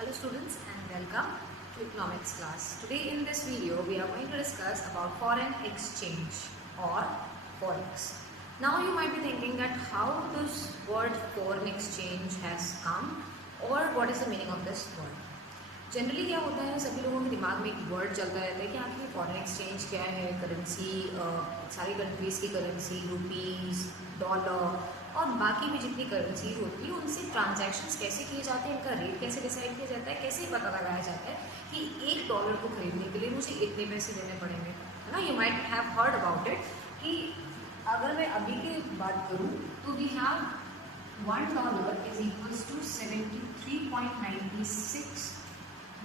Hello students and welcome to economics class. Today in this video we are going to discuss about foreign exchange or forex. Now you might be thinking that how this word foreign exchange has come or what is the meaning of this word. Generally क्या होता है, सभी लोगों के दिमाग में एक word चलता रहता है कि आखिर फॉरेन एक्सचेंज क्या है, करेंसी, सारी कंट्रीज़ की करेंसी, रुपीज़, डॉलर और बाकी भी जितनी करेंसीज होती है उनसे ट्रांजैक्शंस कैसे किए जाते हैं, इनका रेट कैसे डिसाइड किया जाता है, कैसे पता लगाया जाता है कि $1 को खरीदने के लिए मुझे इतने पैसे देने पड़ेंगे, है ना. You might have heard about it कि अगर मैं अभी की बात करूँ तो we have $1 is equals to 73.96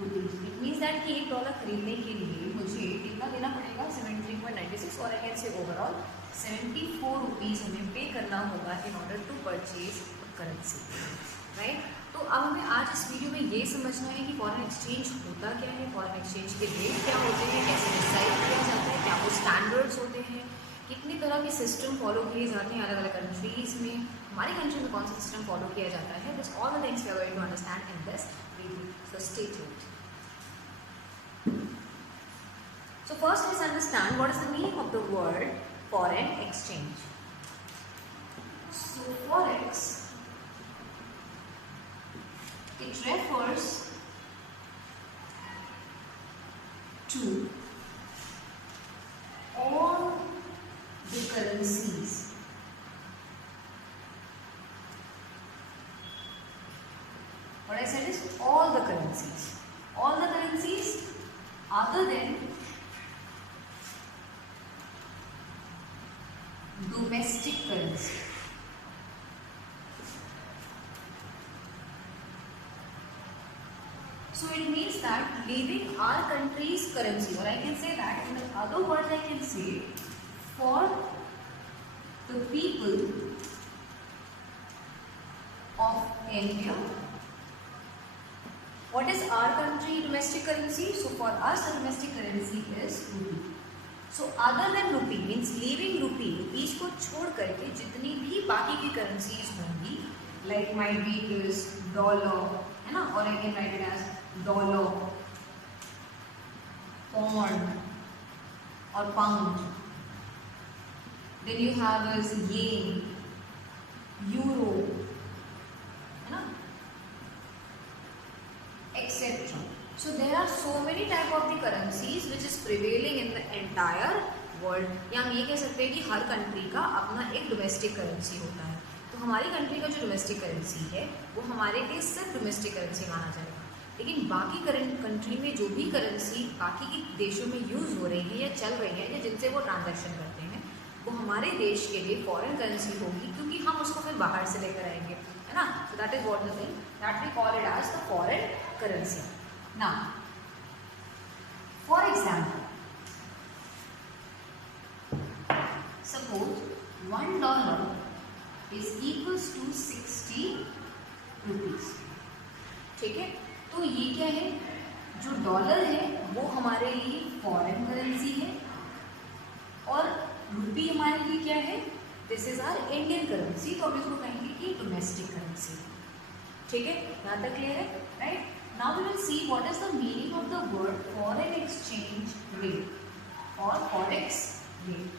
rupees. It means that कि $1 खरीदने के लिए मुझे कितना देना पड़ेगा, 73.96, और I can say overall 74 rupees हमें पे करना होगा in order to purchase currency, right. तो अब हमें आज इस वीडियो में ये समझना है कि फॉरेन एक्सचेंज होता क्या है, फॉरेन एक्सचेंज के रेट क्या होते हैं, कैसे डिसाइड किया जाता है, क्या वो स्टैंडर्ड्स होते हैं, कितने तरह के सिस्टम फॉलो किए जाते हैं अलग अलग कंट्रीज़ में, हमारी कंट्री में कौन सा सिस्टम फॉलो किया जाता है. This all the things we are going to understand in this video, so stay tuned. So first let's understand what is the meaning of the word foreign exchange. So forex, it refers to all the currencies what I said is all the currencies other than domestic currency. So it means that leaving our country's currency, or I can say that in other words I can say for the people of India, what is our country domestic currency? So for us the domestic currency is rupee. So other than rupee means leaving rupee, rupees को छोड़ करके जितनी भी बाकी की currencies होंगी, like might be is dollar, है ना, और I can write it as dollar, pound और pound. Then you have is yen, euro, है ना, etc. So there are so many type of the currencies which is prevailing in the entire world. या हम ये कह सकते हैं कि हर कंट्री का अपना एक डोमेस्टिक करेंसी होता है. तो हमारी कंट्री का जो डोमेस्टिक करेंसी है वो हमारे लिए सिर्फ डोमेस्टिक करेंसी माना जाएगा. लेकिन बाकी कंट्री में जो भी करेंसी बाकी के देशों में यूज़ हो रही है या चल रही है या जिनसे वो ट्रांजैक्शन करते हैं वो हमारे देश के लिए फॉरेन करेंसी होगी, क्योंकि हम उसको फिर बाहर से लेकर आएंगे, है ना. So that is what the thing that we call it as the foreign currency. Now, for example, suppose $1 is equals to 60 rupees. ठीक है, तो ये क्या है, जो डॉलर है वो हमारे लिए फॉरेन करेंसी है और रुपी हमारे लिए क्या है, this is our Indian currency. तो अब इसको कहेंगे कि डोमेस्टिक करेंसी. ठीक है, यहाँ तक क्लियर है, right. Now we will see what is the meaning of the word foreign exchange rate or forex rate.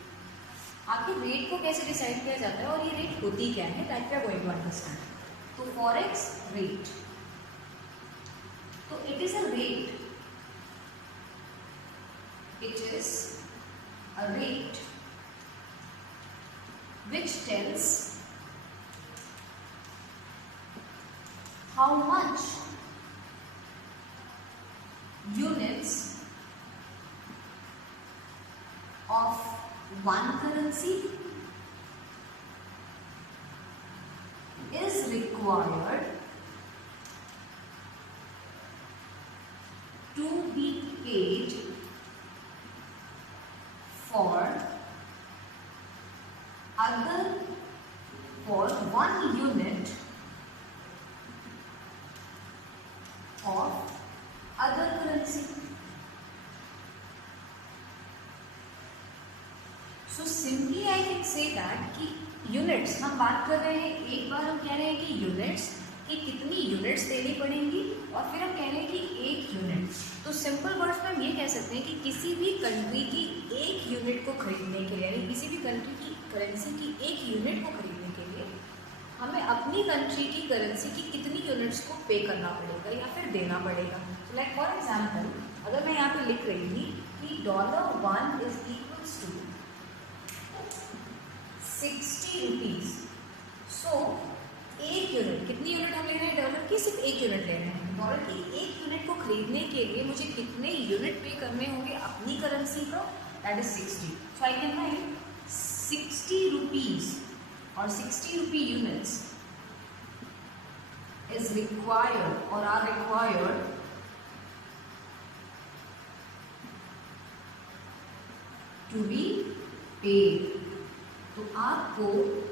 आखिर रेट को कैसे डिसाइड किया जाता है और ये रेट होती क्या है, that we are going to understand. तो forex rate, तो it is a rate. It is a rate which tells how much units of one currency is required to be paid for one unit of other currency. So simply I can say that कि units हम बात कर रहे हैं, एक बार हम कह रहे हैं कि यूनिट्स कि कितनी यूनिट्स देनी पड़ेंगी और फिर हम कह रहे हैं कि 1 यूनिट। तो सिंपल वर्ड्स में हम ये कह सकते हैं कि किसी भी कंट्री की 1 यूनिट को खरीदने के लिए, यानी किसी भी कंट्री की करेंसी की 1 यूनिट को खरीदने के लिए हमें अपनी कंट्री की करेंसी की कितनी यूनिट्स को पे करना पड़ेगा या फिर देना पड़ेगा। तो लाइक फॉर एग्जाम्पल अगर मैं यहाँ पे लिख रही थी कि $1 is equals to 60 rupees. So 1 unit, कितनी यूनिट हम ले रहे हैं डॉलर की? सिर्फ 1 यूनिट ले रहे हैं। डॉलर की 1 यूनिट को खरीदने के लिए मुझे कितने यूनिट पे करने होंगे अपनी करेंसी का? That is 60। So I can write 60 rupees और 60 रुपी units is required or are required to be paid। तो आपको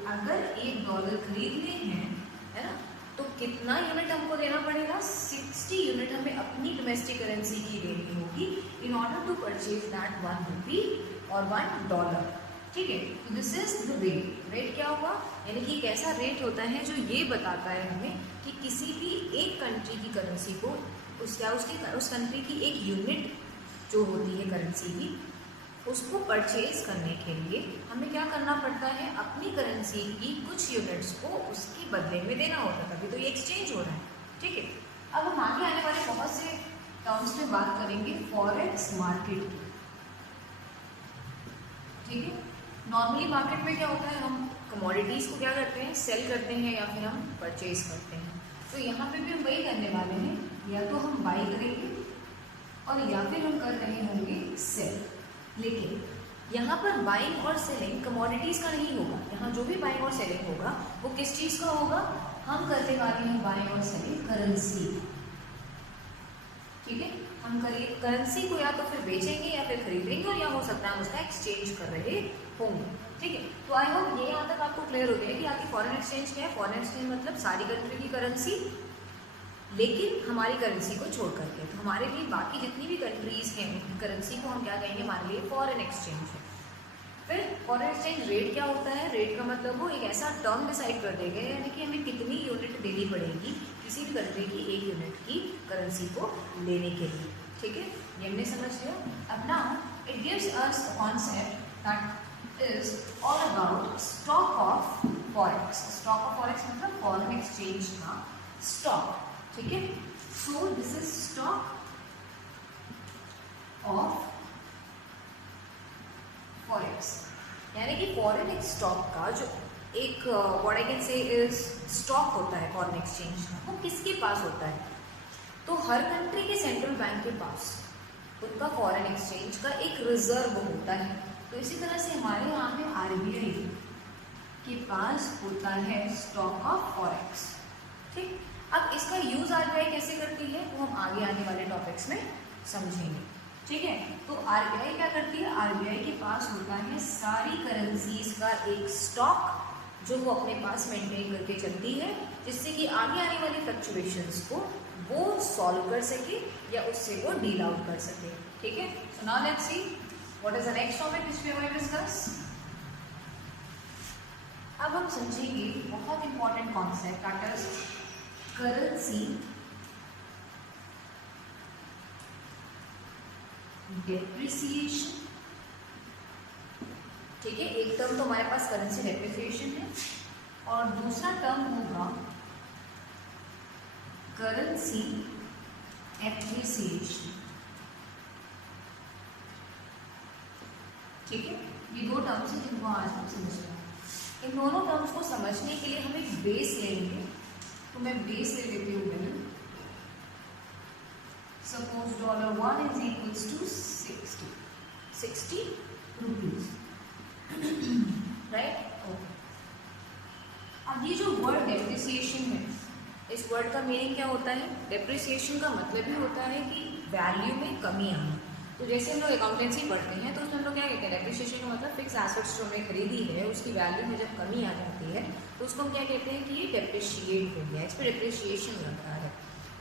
अगर $1 खरीदने हैं, है ना, तो कितना यूनिट हमको देना पड़ेगा? 60 यूनिट हमें अपनी डोमेस्टिक करेंसी की देनी होगी in order to purchase that 1 rupee और $1। ठीक है, तो this is the rate. Rate क्या होगा? यानी कि एक ऐसा रेट होता है जो ये बताता है हमें कि किसी भी एक कंट्री की करेंसी को उस कंट्री की 1 यूनिट जो होती है करेंसी की, उसको परचेज करने के लिए हमें क्या करना पड़ता है? अपनी करेंसी की कुछ यूनिट्स को उसके बदले में देना होता है, तभी तो ये एक्सचेंज हो रहा है। ठीक है, अब हम आगे आने वाले बहुत से टर्म्स में बात करेंगे फॉरेक्स मार्केट की। ठीक है, नॉर्मली मार्केट में क्या होता है, हम कमोडिटीज़ को क्या करते हैं? सेल करते हैं या फिर हम परचेज करते हैं। तो यहाँ पे भी हम वही करने वाले हैं, या तो हम बाई करेंगे और या फिर हम कर रहे होंगे सेल। लेकिन यहाँ पर बाइंग और सेलिंग कमोडिटीज़ का नहीं होगा। यहाँ जो भी बाइंग और सेलिंग होगा वो किस चीज़ का होगा? हम करने वाले हैं बाइंग और सेलिंग करेंसी। ठीक है, हम करेंसी को या तो फिर बेचेंगे या फिर खरीदेंगे, और या हो सकता है हम उसका एक्सचेंज कर रहे होंगे। ठीक है, तो आई होप ये यहाँ तक आपको क्लियर हो गया कि आखिर फॉरेन एक्सचेंज क्या है। फॉरेन एक्सचेंज मतलब सारी कंट्री की करेंसी लेकिन हमारी करेंसी को छोड़ करके, तो हमारे लिए बाकी जितनी भी कंट्रीज़ हैं उनकी करेंसी को हम क्या कहेंगे? हमारे लिए फॉरेन एक्सचेंज है। फिर फॉरेन एक्सचेंज रेट क्या होता है? रेट का मतलब वो एक ऐसा टर्म डिसाइड कर देगा, यानी कि हमें कितनी यूनिट देनी पड़ेगी किसी भी कंट्री की 1 यूनिट की करेंसी को लेने के लिए। ठीक है, ये हमने समझ लिया। अब now it gives us a concept that is all about stock of forex. Stock of forex मतलब फॉरेन एक्सचेंज का स्टॉक। ठीक है, so this is stock of forex, यानी कि फॉरेन एक स्टॉक का जो एक व्हाट आई कैन से इज स्टॉक होता है फॉरेन एक्सचेंज का, वो किसके पास होता है? तो हर कंट्री के सेंट्रल बैंक के पास उनका फॉरेन एक्सचेंज का एक रिजर्व होता है। तो इसी तरह से हमारे यहाँ पे RBI के पास होता है स्टॉक ऑफ फॉरेक्स। ठीक, अब इसका यूज RBI कैसे करती है वो हम आगे आने वाले टॉपिक्स में समझेंगे। ठीक है, तो RBI क्या करती है? RBI के पास होता है सारी करेंसीज का एक स्टॉक जो वो अपने पास मेंटेन करके चलती है, जिससे कि आगे आने वाली फ्लक्चुएशंस को वो सॉल्व कर सके या उससे वो डील आउट कर सके। ठीक है, so now let's see what is the next topic which we will discuss. अब हम समझेंगे बहुत important concept that is currency depreciation. ठीक है, एक टर्म तो हमारे पास करेंसी डेप्रिसिएशन है और दूसरा टर्म होगा करेंसी एप्रिसिएशन। ठीक है, ये दो टर्म्स हैं जिनको आज हम समझते हैं। इन दोनों टर्म्स को समझने के लिए हम एक बेस लेंगे, तो मैं बेस ले लेती हूँ मैंने। Suppose $1 is equals to 60 rupees, right? Okay, अब ये जो वर्ड डेप्रिसिएशन है, इस वर्ड का मीनिंग क्या होता है? डेप्रिसिएशन का मतलब ही होता है कि वैल्यू में कमी आना। तो जैसे हम लोग अकाउंटेंसी पढ़ते हैं तो उसमें हम लोग क्या कहते हैं? डेप्रिसिएशन का मतलब फिक्स एसेट्स जो हमने खरीदी है उसकी वैल्यू में जब कमी आ जाती है तो उसको हम क्या कहते हैं कि ये डेप्रिशिएट हो गया, इस पर डेप्रिसिएशन लग रहा है।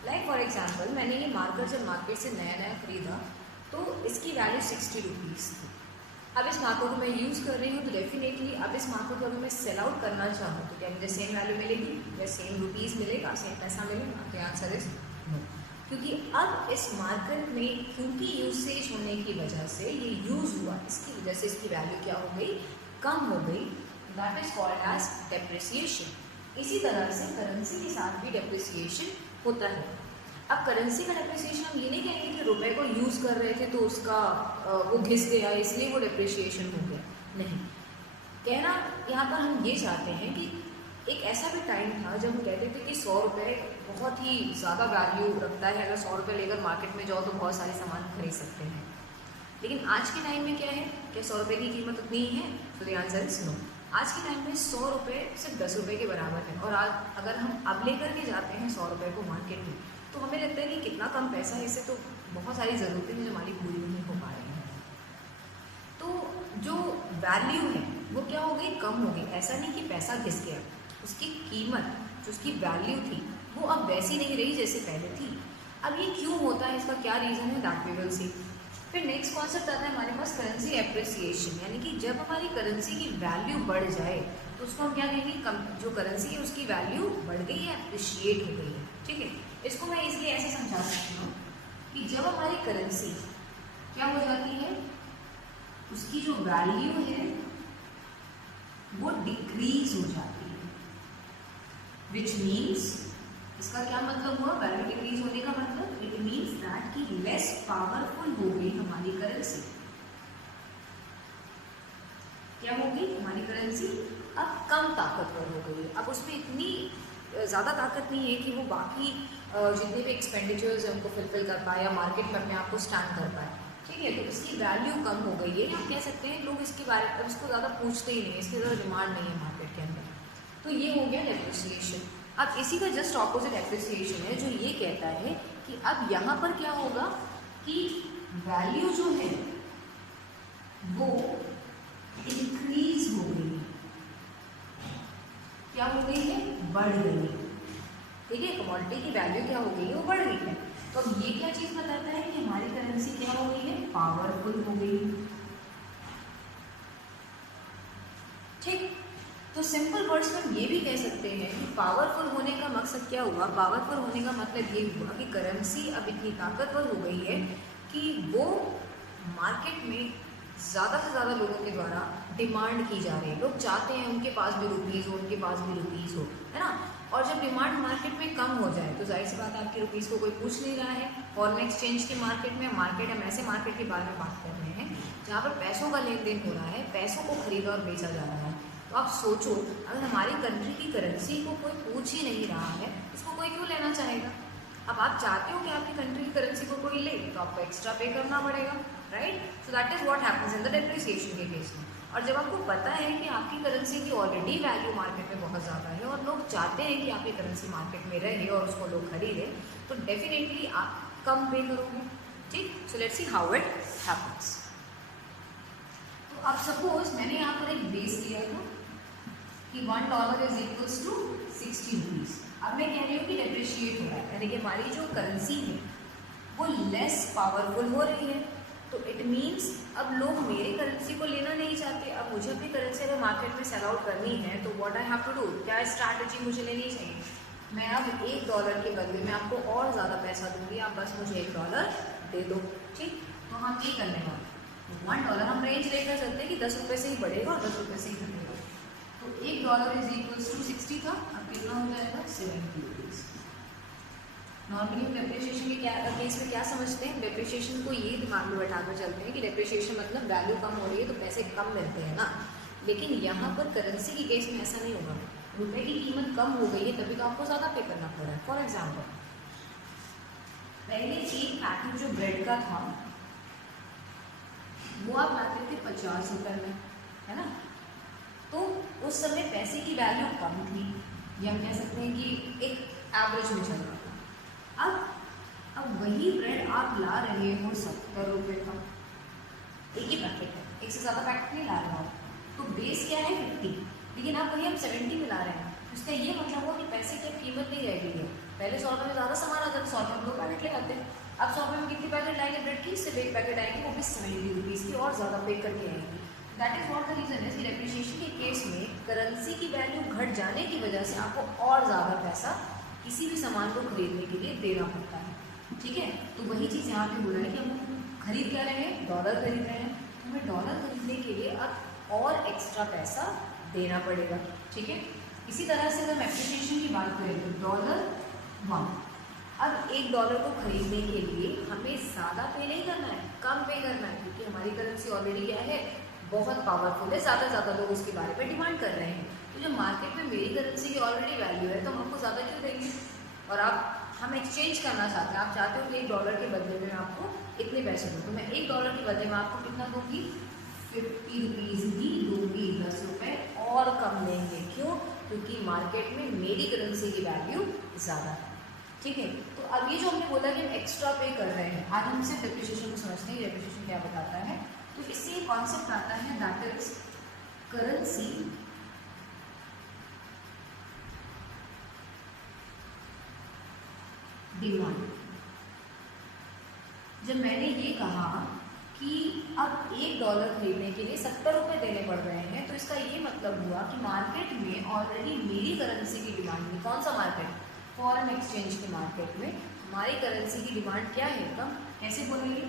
लाइक फॉर एग्जाम्पल मैंने ये मार्कर जब मार्केट से नया नया खरीदा तो इसकी वैल्यू 60 रुपीज़ थी। अब इस मार्कर को मैं यूज़ कर रही हूँ तो डेफिनेटली अब इस मार्कर को अगर मैं सेल आउट करना चाहूँ तो क्या मुझे सेम वैल्यू मिलेगी? या सेम रुपीज़ मिलेगा, सेम पैसा मिलेगा? तो आंसर इज नो। क्योंकि अब इस मार्केट में क्योंकि यूसेज होने की वजह से ये यूज़ हुआ, इसकी वजह से इसकी वैल्यू क्या हो गई, कम हो गई। That is called as depreciation. इसी तरह से करेंसी के साथ भी डेप्रिसिएशन होता है। अब करेंसी का डेप्रिसिएशन हम ये नहीं कहेंगे कि रुपए को यूज़ कर रहे थे तो उसका वो घिस गया इसलिए वो डेप्रिसिएशन हो गया, नहीं। कहना यहाँ पर हम ये चाहते हैं कि एक ऐसा भी टाइम था जब हम कहते थे कि 100 रुपये बहुत ही ज़्यादा वैल्यू रखता है, अगर 100 रुपये लेकर मार्केट में जाओ तो बहुत सारे सामान खरीद सकते हैं। लेकिन आज के टाइम में क्या है, क्या 100 रुपये की कीमत उतनी ही है? तो द आंसर इज नो। आज के टाइम में 100 रुपये सिर्फ 10 रुपये के बराबर है। और आज अगर हम अब लेकर के जाते हैं 100 रुपये को मार्केट में, तो हमें लगता है कि कितना कम पैसा है, इससे तो बहुत सारी ज़रूरतें हैं जो हमारी पूरी नहीं हो पा रही हैं। तो जो वैल्यू है वो क्या हो गई, कम हो गई। ऐसा नहीं कि पैसा घिस गया, उसकी कीमत जो उसकी वैल्यू थी वो अब वैसी नहीं रही जैसे पहले थी। अब ये क्यों होता है, इसका क्या रीज़न है, दैट वी विल सी। फिर नेक्स्ट कॉन्सेप्ट आता है हमारे पास करेंसी एप्रिसिएशन, यानी कि जब हमारी करेंसी की वैल्यू बढ़ जाए तो उसको हम क्या कहेंगे, जो करेंसी है उसकी वैल्यू बढ़ गई है, एप्रिशिएट हो गई है। ठीक है, इसको मैं इसलिए ऐसे समझा सकती हूँ कि जब हमारी करेंसी क्या हो जाती है, उसकी जो वैल्यू है वो डिक्रीज हो जाती है, विच मीन्स, इसका क्या मतलब हुआ, वैल्यू डिक्रीज होने का मतलब इट मीन्स दैट कि लेस पावरफुल हो गई हमारी करेंसी। क्या हो गई, हमारी करेंसी अब कम ताकतवर हो गई है। अब उसमें इतनी ज़्यादा ताकत नहीं है कि वो बाकी जितने भी एक्सपेंडिचर्स हैं उनको फुलफिल कर पाए या मार्केट में अपने आप को स्टैंड कर पाए। ठीक है, तो इसकी वैल्यू कम हो गई है, आप कह सकते हैं लोग इसके बारे में इसको ज़्यादा पूछते ही नहीं, इसकी ज़्यादा डिमांड नहीं है मार्केट के अंदर। तो ये हो गया डेप्रिसिएशन। अब इसी का जस्ट ऑपोजिट एप्रिसिएशन है जो ये कहता है कि अब यहाँ पर क्या होगा कि वैल्यू जो है वो इंक्रीज हो गई है। क्या हो गई है, बढ़ गई है। ठीक है, कमोडिटी की वैल्यू क्या हो गई है, वो बढ़ गई है। तो अब ये क्या चीज़ बताता है कि हमारी करेंसी क्या हो गई है, पावरफुल हो गई। ठीक, तो सिंपल वर्ड्स में हम ये भी कह सकते हैं कि पावरफुल होने का मकसद क्या हुआ, पावरफुल होने का मतलब ये हुआ कि करेंसी अब इतनी ताकतवर हो गई है कि वो मार्केट में ज़्यादा से ज़्यादा लोगों के द्वारा डिमांड की जा रही है। लोग चाहते हैं उनके पास भी रुपीज़ हो, उनके पास भी रुपीज़ हो, है ना। और जब डिमांड मार्केट में कम हो जाए तो जाहिर सी बात है आपकी रुपीज़ को कोई पूछ नहीं रहा है। फॉरेन एक्सचेंज के मार्केट में, हम ऐसे मार्केट के बारे में बात कर रहे हैं जहाँ पर पैसों का लेन देन हो रहा है, पैसों को खरीदा और बेचा जा रहा है। तो आप सोचो, अगर हमारी कंट्री की करेंसी को कोई पूछ ही नहीं रहा है, इसको कोई क्यों लेना चाहेगा। अब आप चाहते हो कि आपकी कंट्री की करेंसी को कोई ले, तो आपको एक्स्ट्रा पे करना पड़ेगा, right. So that is what happens in the depreciation के केस में। और जब आपको पता है कि आपकी करेंसी की ऑलरेडी वैल्यू मार्केट में बहुत ज़्यादा है और लोग चाहते हैं कि आपकी करेंसी मार्केट में रहे और उसको लोग खरीदें, तो डेफिनेटली आप कम पे करोगे। ठीक, so let's see how it happens. तो अब सपोज मैंने यहाँ पर एक बेस लिया था कि $1 इज इक्वल्स टू 60 रुपीज़। अब मैं कह रही हूँ कि डेप्रिशिएट हो रहा है, यानी कि हमारी जो करेंसी है वो लेस पावरफुल हो रही है। तो इट मीन्स अब लोग मेरी करेंसी को लेना नहीं चाहते। अब मुझे अपनी करेंसी अगर मार्केट में सेल आउट करनी है तो what I have to do, क्या स्ट्रैटेजी मुझे लेनी चाहिए। मैं अब $1 के बदले में आपको और ज़्यादा पैसा दूंगी, आप बस मुझे $1 दे दो। ठीक, तो हम ये करने वाले $1 हम रेंज लेकर चलते हैं कि 10 रुपये से ही बढ़ेगा और 10 रुपये से ही घटेगा। तो $1 इज इक्वल्स टू 60 था, अब कितना हो जाएगा, 70 रुपीज़। नॉर्मली हम डेप्रिसिएशन के केस में क्या समझते हैं, डेप्रिसिएशन को ये दिमाग में बैठाकर चलते हैं कि डेप्रिसिएशन मतलब वैल्यू कम हो रही है तो पैसे कम मिलते हैं ना। लेकिन यहाँ पर करेंसी के केस में ऐसा नहीं होगा। रुपए की कीमत कम हो गई है तभी तो आपको ज़्यादा पे करना पड़ रहा है। फॉर एग्जाम्पल, पहले एक पैकेट जो ब्रेड का था वो आप लाते थे 50 रुपये में, है ना। तो उस समय पैसे की वैल्यू कम थी, ये हम कह सकते हैं कि एक एवरेज में चल रहा था। अब वही ब्रेड आप ला रहे हो 70 रुपये का, एक ही पैकेट है, एक से ज़्यादा पैकेट नहीं ला रहे हो, तो बेस क्या है 50, लेकिन आप वही हम 70 में ला रहे हैं। इसका ये मतलब हुआ कि पैसे की कीमत नहीं रह गई है। पहले 100 रुपये में ज़्यादा सामान आता था, 100 रुपये में 2 पैकेट ले आते हैं। अब 100 रुपये में कितनी पैकेट लाएंगे ब्रेड की, सिर्फ एक पैकेट आएंगे, वो भी 70 रुपीज़ की और ज़्यादा पे करके आएंगी। That is what the reason है कि डेप्रिसिएशन के केस में करेंसी की वैल्यू घट जाने की वजह से आपको और ज़्यादा पैसा किसी भी सामान को खरीदने के लिए देना पड़ता है। ठीक है। तो वही चीज़ यहाँ पे बोला है कि हम खरीद क्या रहे हैं, डॉलर खरीद रहे हैं, तो हमें डॉलर खरीदने के लिए अब और एक्स्ट्रा पैसा देना पड़ेगा। ठीक है। इसी तरह से अगर हम एप्रिसिएशन की बात करें तो $1, अब $1 को खरीदने के लिए हमें ज़्यादा पे नहीं करना है, कम पे करना है, क्योंकि हमारी करेंसी ऑलरेडी क्या है, बहुत पावरफुल है, ज़्यादा से ज़्यादा लोग उसके बारे में डिमांड कर रहे हैं। तो जो मार्केट में मेरी करेंसी की ऑलरेडी वैल्यू है तो हम आपको ज़्यादा क्यों देंगे। और हम एक्सचेंज करना चाहते हैं, आप चाहते हो कि $1 के बदले में मैं आपको इतने पैसे दूँ, तो मैं $1 के बदले में आपको कितना दूँगी, 50 रुपीज़ ही दूँगी, 10 रुपये और कम लेंगे। क्यों, क्योंकि मार्केट में मेरी करेंसी की वैल्यू ज़्यादा है। ठीक है। तो अब ये जो हमने बोला कि हम एक्स्ट्रा पे कर रहे हैं, आज हम सिर्फ डेप्रिसिएशन को समझते हैं, डेप्रिसिएशन क्या बताता है। तो इससे कॉन्सेप्ट आता है दैट इज करेंसी डिमांड। जब मैंने ये कहा कि अब $1 खरीदने के लिए 70 रुपये देने पड़ रहे हैं, तो इसका ये मतलब हुआ कि मार्केट में ऑलरेडी मेरी करेंसी की डिमांड में, कौन सा मार्केट, फॉरेन एक्सचेंज के मार्केट में हमारी करेंसी की डिमांड क्या है, कम। कैसे बोलेंगे,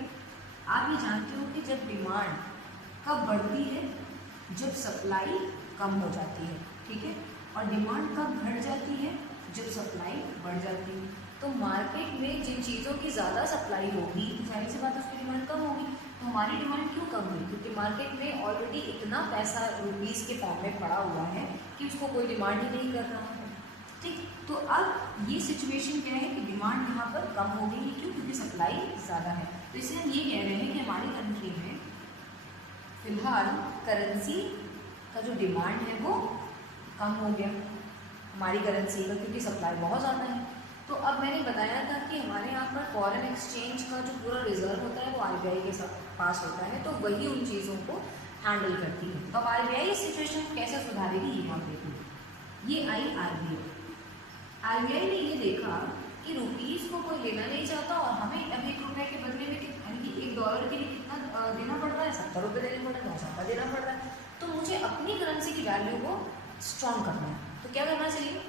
आप ये जानते हो कि जब डिमांड कब बढ़ती है, जब सप्लाई कम हो जाती है। ठीक है। और डिमांड कब घट जाती है, जब सप्लाई बढ़ जाती है। तो मार्केट में जिन चीज़ों की ज़्यादा सप्लाई होगी, जाहिर सी बात उसकी डिमांड कम होगी। तो हमारी डिमांड क्यों कम हुई, क्योंकि मार्केट में ऑलरेडी इतना पैसा रुपीज़ के फॉर्म में पड़ा हुआ है कि उसको कोई डिमांड ही नहीं कर रहा है। ठीक। तो अब ये सिचुएशन क्या है कि डिमांड यहाँ पर कम हो गई है, क्यों, क्योंकि सप्लाई ज़्यादा है। तो इसलिए हम ये कह रहे हैं कि हमारी कंट्री में फिलहाल करेंसी का जो डिमांड है वो कम हो गया हमारी करेंसी का, क्योंकि सप्लाई बहुत ज़्यादा है। तो अब मैंने बताया था कि हमारे यहाँ पर फॉरेन एक्सचेंज का जो पूरा रिजर्व होता है वो RBI के पास होता है, तो वही उन चीज़ों को हैंडल करती है। तो अब RBI इस सिचुएशन को कैसे सुधारेगी, ये हम देखेंगे। ये आई RBI ने ये देखा कि रुपीज़ को कोई लेना नहीं चाहता और हमें अब $1 के बदले में यानी कि $1 के लिए कितना देना पड़ रहा है, 70 रुपये देने पड़ रहे हैं, बहुत ज़्यादा देना पड़ रहा है। तो मुझे अपनी करेंसी की वैल्यू को स्ट्रॉन्ग करना है, तो क्या करना चाहिए,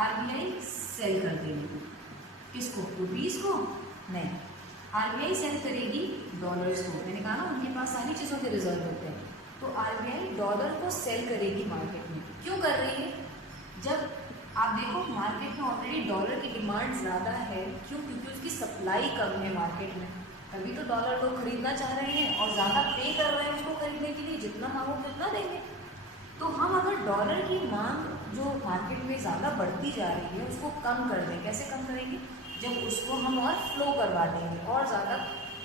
RBI सेल कर देगी। किसको, रुपीज़ को नहीं, RBI सेल करेगी डॉलर्स को। मैंने कहा ना उनके पास सारी चीज़ों के रिजर्व होते हैं, तो RBI डॉलर को सेल करेगी मार्केट में। क्यों कर रही है, जब आप देखो मार्केट में ऑलरेडी डॉलर की डिमांड ज़्यादा है, क्यों, क्योंकि उसकी सप्लाई कम है मार्केट में, तभी तो डॉलर लोग खरीदना चाह रहे हैं और ज़्यादा पे कर रहे हैं उसको खरीदने के लिए, जितना मांगो उतना देंगे। तो हम अगर डॉलर की मांग जो मार्केट में ज़्यादा बढ़ती जा रही है उसको कम कर दें, कैसे कम करेंगे, जब उसको हम और फ्लो करवा देंगे और ज़्यादा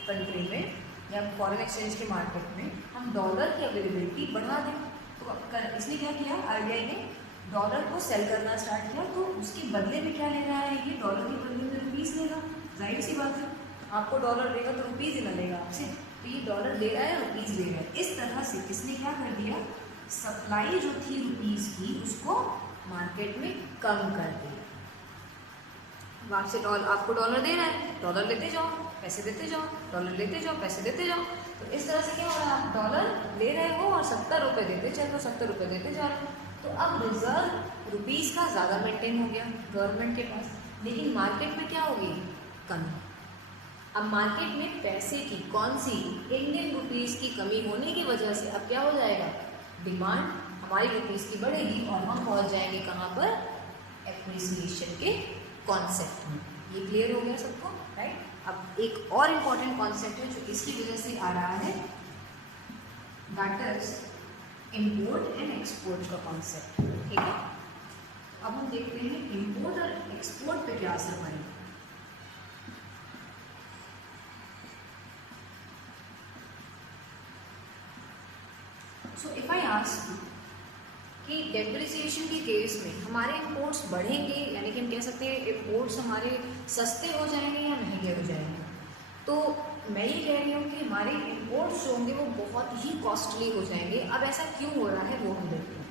कंट्री में या फॉरेन एक्सचेंज के मार्केट में हम डॉलर की अवेलेबिलिटी बढ़ा दें। तो इसने क्या किया, RBI ने डॉलर को सेल करना स्टार्ट किया। तो उसके बदले में क्या ले रहा है, ये डॉलर के बदले में रुपीज़ लेगा, जाहिर सी बात है, आपको डॉलर देगा तो रुपीज़ ही ना लेगा आपसे, तो ये डॉलर दे रहा है, रुपीज़ ले रहा है। इस तरह से किसने क्या कर दिया, सप्लाई जो थी रुपीज़ की उसको मार्केट में कम कर दिया। आपसे आपको डॉलर दे रहा है, डॉलर लेते जाओ, पैसे देते जाओ, डॉलर लेते जाओ, पैसे देते जाओ। तो इस तरह से क्या हो रहा है, आप डॉलर ले रहे हो और 70 रुपये देते चलो, 70 रुपये देते जा रहे हो। तो अब रिजर्व रुपीज़ का ज़्यादा मेंटेन हो गया गवर्नमेंट के पास, लेकिन मार्केट में क्या होगी, कमी। अब मार्केट में पैसे की, कौन सी, इंडियन रुपीज़ की कमी होने की वजह से अब क्या हो जाएगा, डिमांड हमारी रुपीज़ की बढ़ेगी और हम पहुंच जाएंगे कहाँ पर, एप्रिसिएशन के कॉन्सेप्ट में। ये क्लियर हो गया सबको, राइट। अब एक और इम्पॉर्टेंट कॉन्सेप्ट है जो इसकी वजह से आ रहा है, that is import and export का कॉन्सेप्ट। ठीक है। अब हम देखते हैं इम्पोर्ट और एक्सपोर्ट पे क्या असर पड़ेगा। So if I ask you कि डेप्रिसिएशन के केस में हमारे इम्पोर्ट्स बढ़ेंगे, यानी कि हम कह सकते हैं इम्पोर्ट्स हमारे सस्ते हो जाएंगे या महंगे हो जाएंगे, तो मैं ये कह रही हूँ कि हमारे इम्पोर्ट्स जो होंगे वो बहुत ही कॉस्टली हो जाएंगे। अब ऐसा क्यों हो रहा है वो हम देखते हैं।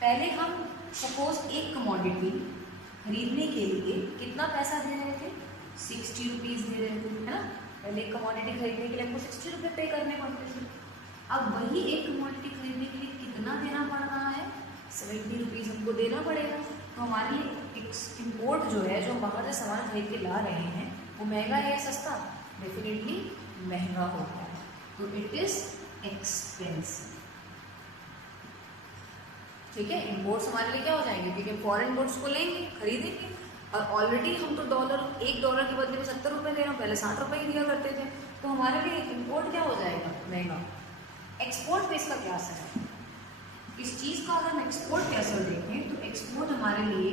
पहले हम सपोज एक कमोडिटी खरीदने के लिए कितना पैसा दे रहे थे, 60 रुपीज़ दे रहे थे, है ना। पहले एक कमोडिटी खरीदने के लिए हमको 60 रुपये पे करने पड़ते थे। अब वही एक कमोडिटी खरीदने के लिए कितना देना पड़ रहा है, 70 रुपीज़ हमको देना पड़ेगा। तो हमारे लिए इम्पोर्ट जो है, जो हम बाहर से सामान खरीद के ला रहे हैं, वो महंगा है या सस्ता? डेफिनेटली महंगा होता है, तो इट इज एक्सपेंसिव। ठीक है, इम्पोर्ट्स हमारे लिए क्या हो जाएंगे, क्योंकि हम फॉरेन गुड्स को लेंगे, खरीदेंगे, और ऑलरेडी हम तो $1 के बदले में 70 रुपये ले रहे हैं, पहले 60 रुपये ही दिया करते थे, तो हमारे लिए इम्पोर्ट क्या हो जाएगा, महंगा। एक्सपोर्ट पे इसका क्या असर है? इस चीज़ का अगर हम एक्सपोर्ट पे असर देखें तो एक्सपोर्ट हमारे लिए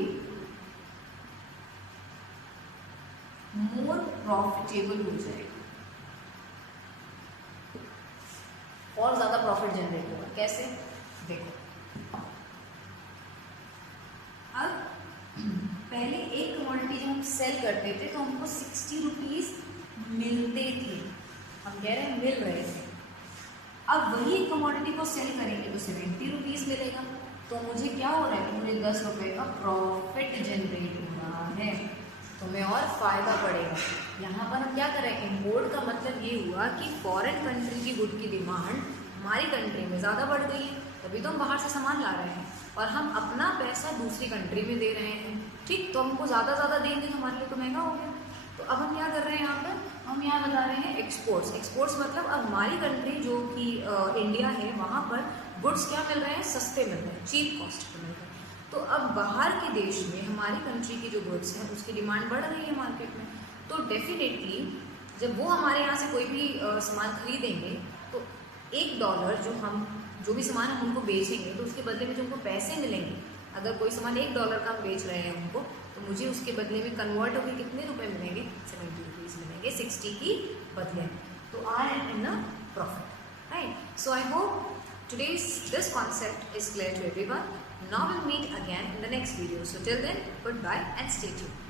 मोर प्रॉफिटेबल हो जाएगा और ज़्यादा प्रॉफिट जनरेट होगा। कैसे? देखो, अब पहले एक कमोडिटी जब हम सेल करते थे तो हमको 60 रुपीज़ मिलते थे, हम कह रहे हैं मिल रहे थे। अब वही कमोडिटी को सेल करेंगे तो 70 रुपीज़ मिलेगा, तो मुझे क्या हो रहा है, मुझे 10 रुपये का प्रॉफिट जनरेट हो रहा है, तो मैं और फ़ायदा पड़ेगा। यहाँ पर हम क्या कर रहे हैं, इम्पोर्ट का मतलब ये हुआ कि फॉरेन कंट्री की गुड की डिमांड हमारी कंट्री में ज़्यादा बढ़ गई है, तभी तो हम बाहर से सामान ला रहे हैं और हम अपना पैसा दूसरी कंट्री में दे रहे हैं। ठीक, तो हमको ज़्यादा देंगे तो हमारे लिए तो महंगा हो गया। तो अब हम क्या कर रहे हैं, यहाँ पर हम यहाँ बता रहे हैं एक्सपोर्ट्स। एक्सपोर्ट्स मतलब अब हमारी कंट्री जो कि इंडिया है, वहाँ पर गुड्स क्या मिल रहे हैं, सस्ते मिल रहे हैं, चीप कॉस्ट पर मिल रहे हैं। तो अब बाहर के देश में हमारी कंट्री की जो गुड्स हैं उसकी डिमांड बढ़ रही है मार्केट में, तो डेफिनेटली जब वो हमारे यहाँ से कोई भी सामान खरीदेंगे तो $1 जो भी सामान हम उनको बेचेंगे तो उसके बदले में जो उनको पैसे मिलेंगे, अगर कोई सामान $1 का हम बेच रहे हैं उनको, तो मुझे उसके बदले में कन्वर्ट होकर कितने रुपए मिलेंगे, 70 रुपीज़ मिलेंगे 60 की बदले में, तो I am in a profit, right. So I hope this concept is clear to everyone. Now we'll meet again in the next video. So till then, goodbye and stay tuned.